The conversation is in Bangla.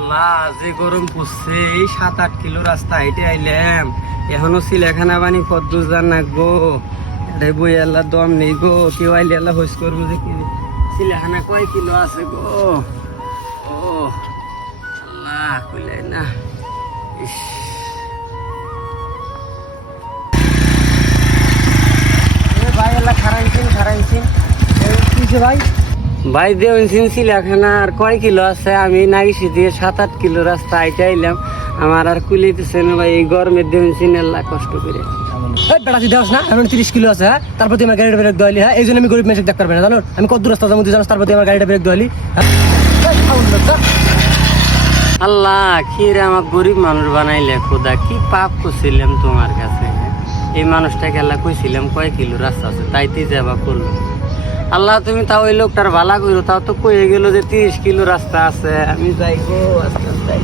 আল্লাহ যে গরম পড়ছে, এই 7-8 কিলো রাস্তা হেঁটে আইলাম, এখনো সিলেখানা বানি কদ্দুর জান না গো। রে বই আল্লাহ দম নেই গো, কেউ আইলে আল্লাহ হইস করবো যে কি সিলেখানা কয় কিলো আছে গো। ও আল্লাহ কইলাই না। ইস ভাই আল্লাহ খারাইছেন ভাই ভাই দেওয়ান সিলেখানা আর কয় কিলো আছে? আমি নাগিসি দিয়ে 7-8 কিলো রাস্তা আইতে আইলাম, আমার আর কুলিতেছে না ভাই। এই গরমের দেওয়ান আল্লাহ কষ্ট করে। বেড়া তুই দেওয়াস না, এখন 30 কিলো আছে। হ্যাঁ, তারপর তুই আমার গাড়িটা ব্রেক দেওয়ালি। হ্যাঁ, এই জন্য আমি গরিব মেশিক দেখতে পারবে না, জানো আমি কত রাস্তা যাবো তুই জানো, তারপর তুই আমার গাড়িটা ব্রেক দেওয়ালি। আল্লাহ কি রে আমার গরিব মানুষ বানাইলে খোদা, কি পাপ করছিলাম তোমার কাছে। এই মানুষটাকে আল্লাহ কইছিলাম কয় কিলো রাস্তা আছে, তাইতেই যাবা করলো। আল্লাহ তুমি তাও ওই লোকটার ভালা করো, তাও তো কয়ে গেল যে 30 কিলো রাস্তা আছে। আমি যাই গো আস্তে আস্তে।